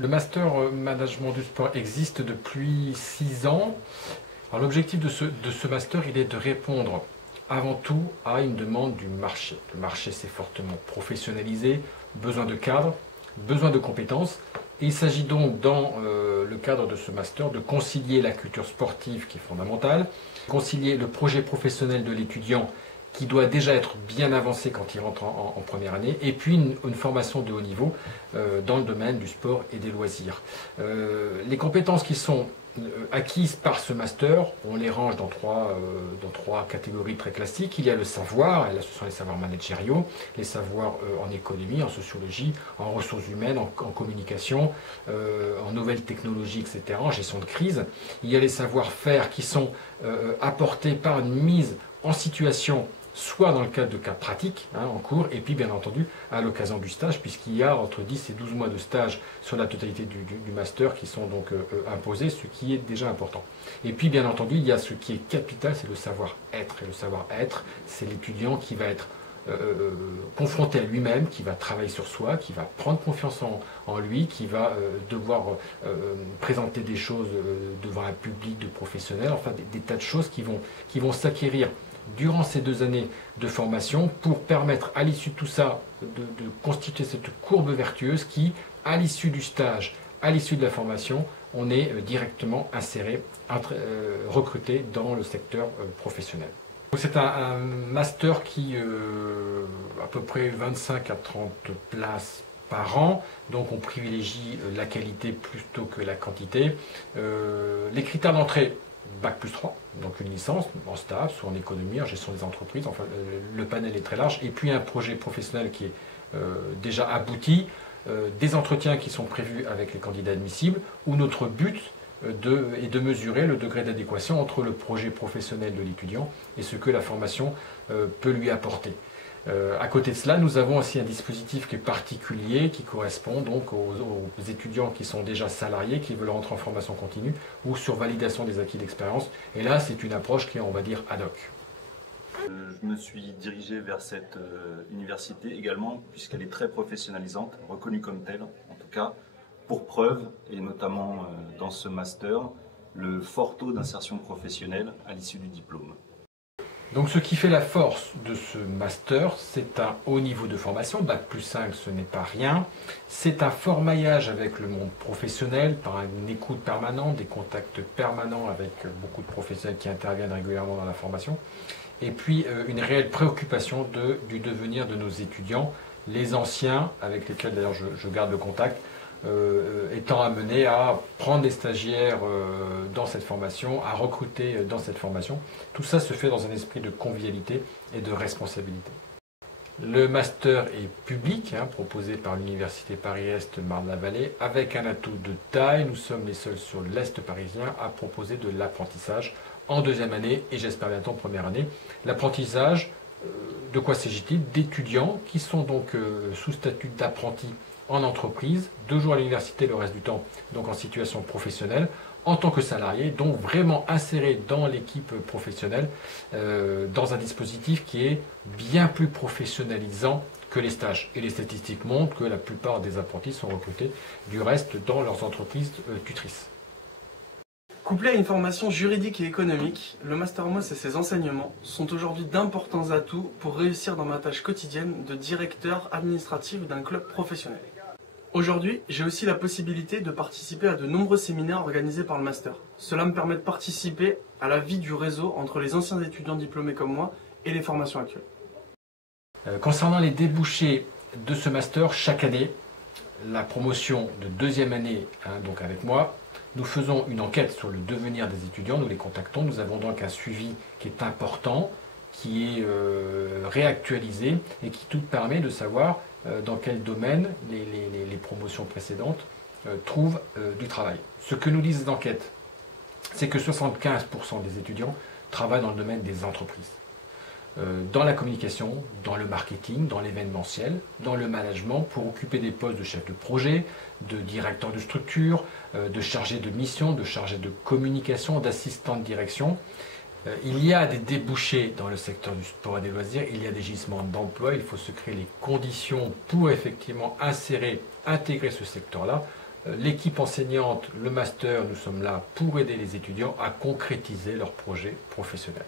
Le master management du sport existe depuis 6 ans. L'objectif de ce master, il est de répondre avant tout à une demande du marché. Le marché s'est fortement professionnalisé, besoin de cadres, besoin de compétences. Et il s'agit donc dans le cadre de ce master de concilier la culture sportive qui est fondamentale, concilier le projet professionnel de l'étudiant qui doit déjà être bien avancé quand il rentre en première année, et puis une formation de haut niveau dans le domaine du sport et des loisirs. Les compétences qui sont acquises par ce master, on les range dans trois catégories très classiques. Il y a le savoir, et là ce sont les savoirs managériaux, les savoirs en économie, en sociologie, en ressources humaines, en communication, en nouvelles technologies, etc., en gestion de crise. Il y a les savoir-faire qui sont apportés par une mise en situation, soit dans le cadre de cas pratiques en cours, et puis bien entendu à l'occasion du stage, puisqu'il y a entre 10 et 12 mois de stage sur la totalité du master qui sont donc imposés, ce qui est déjà important. Et puis bien entendu, il y a ce qui est capital, c'est le savoir-être. Et le savoir-être, c'est l'étudiant qui va être confronté à lui-même, qui va travailler sur soi, qui va prendre confiance en lui, qui va devoir présenter des choses devant un public de professionnels, enfin des tas de choses qui vont s'acquérir durant ces 2 années de formation pour permettre à l'issue de tout ça de constituer cette courbe vertueuse qui, à l'issue du stage, à l'issue de la formation, on est directement inséré, recruté dans le secteur professionnel. C'est un master qui à peu près 25 à 30 places par an, donc on privilégie la qualité plutôt que la quantité. Les critères d'entrée: Bac plus 3, donc une licence en STAPS ou en économie, en gestion des entreprises, enfin le panel est très large, et puis un projet professionnel qui est déjà abouti, des entretiens qui sont prévus avec les candidats admissibles, où notre but est de mesurer le degré d'adéquation entre le projet professionnel de l'étudiant et ce que la formation peut lui apporter. À côté de cela, nous avons aussi un dispositif qui est particulier, qui correspond donc aux étudiants qui sont déjà salariés, qui veulent rentrer en formation continue ou sur validation des acquis d'expérience. Et là, c'est une approche qui est, on va dire, ad hoc. Je me suis dirigé vers cette université également, puisqu'elle est très professionnalisante, reconnue comme telle, en tout cas, pour preuve, et notamment dans ce master, le fort taux d'insertion professionnelle à l'issue du diplôme. Donc ce qui fait la force de ce master, c'est un haut niveau de formation, Bac plus 5 ce n'est pas rien, c'est un fort maillage avec le monde professionnel par une écoute permanente, des contacts permanents avec beaucoup de professionnels qui interviennent régulièrement dans la formation, et puis une réelle préoccupation du devenir de nos étudiants, les anciens avec lesquels d'ailleurs je garde le contact, étant amenés à prendre des stagiaires dans cette formation, à recruter dans cette formation. Tout ça se fait dans un esprit de convivialité et de responsabilité. Le master est public, proposé par l'Université Paris-Est Marne-la-Vallée, avec un atout de taille. Nous sommes les seuls sur l'Est parisien à proposer de l'apprentissage en 2e année et j'espère bientôt en 1re année. L'apprentissage, de quoi s'agit-il? D'étudiants qui sont donc sous statut d'apprentis en entreprise, 2 jours à l'université, le reste du temps donc en situation professionnelle, en tant que salarié, donc vraiment inséré dans l'équipe professionnelle, dans un dispositif qui est bien plus professionnalisant que les stages. Et les statistiques montrent que la plupart des apprentis sont recrutés du reste dans leurs entreprises tutrices. Couplé à une formation juridique et économique, le Master MOS et ses enseignements sont aujourd'hui d'importants atouts pour réussir dans ma tâche quotidienne de directeur administratif d'un club professionnel. Aujourd'hui, j'ai aussi la possibilité de participer à de nombreux séminaires organisés par le Master. Cela me permet de participer à la vie du réseau entre les anciens étudiants diplômés comme moi et les formations actuelles. Concernant les débouchés de ce Master, chaque année, la promotion de 2e année, donc avec moi, nous faisons une enquête sur le devenir des étudiants, nous les contactons, nous avons donc un suivi qui est important, qui est réactualisé et qui tout permet de savoir dans quel domaine les promotions précédentes trouvent du travail. Ce que nous disent les enquêtes, c'est que 75% des étudiants travaillent dans le domaine des entreprises. Dans la communication, dans le marketing, dans l'événementiel, dans le management, pour occuper des postes de chef de projet, de directeur de structure, de chargé de mission, de chargé de communication, d'assistant de direction. Il y a des débouchés dans le secteur du sport et des loisirs, il y a des gisements d'emploi, il faut se créer les conditions pour effectivement intégrer ce secteur-là. L'équipe enseignante, le master, nous sommes là pour aider les étudiants à concrétiser leurs projets professionnels.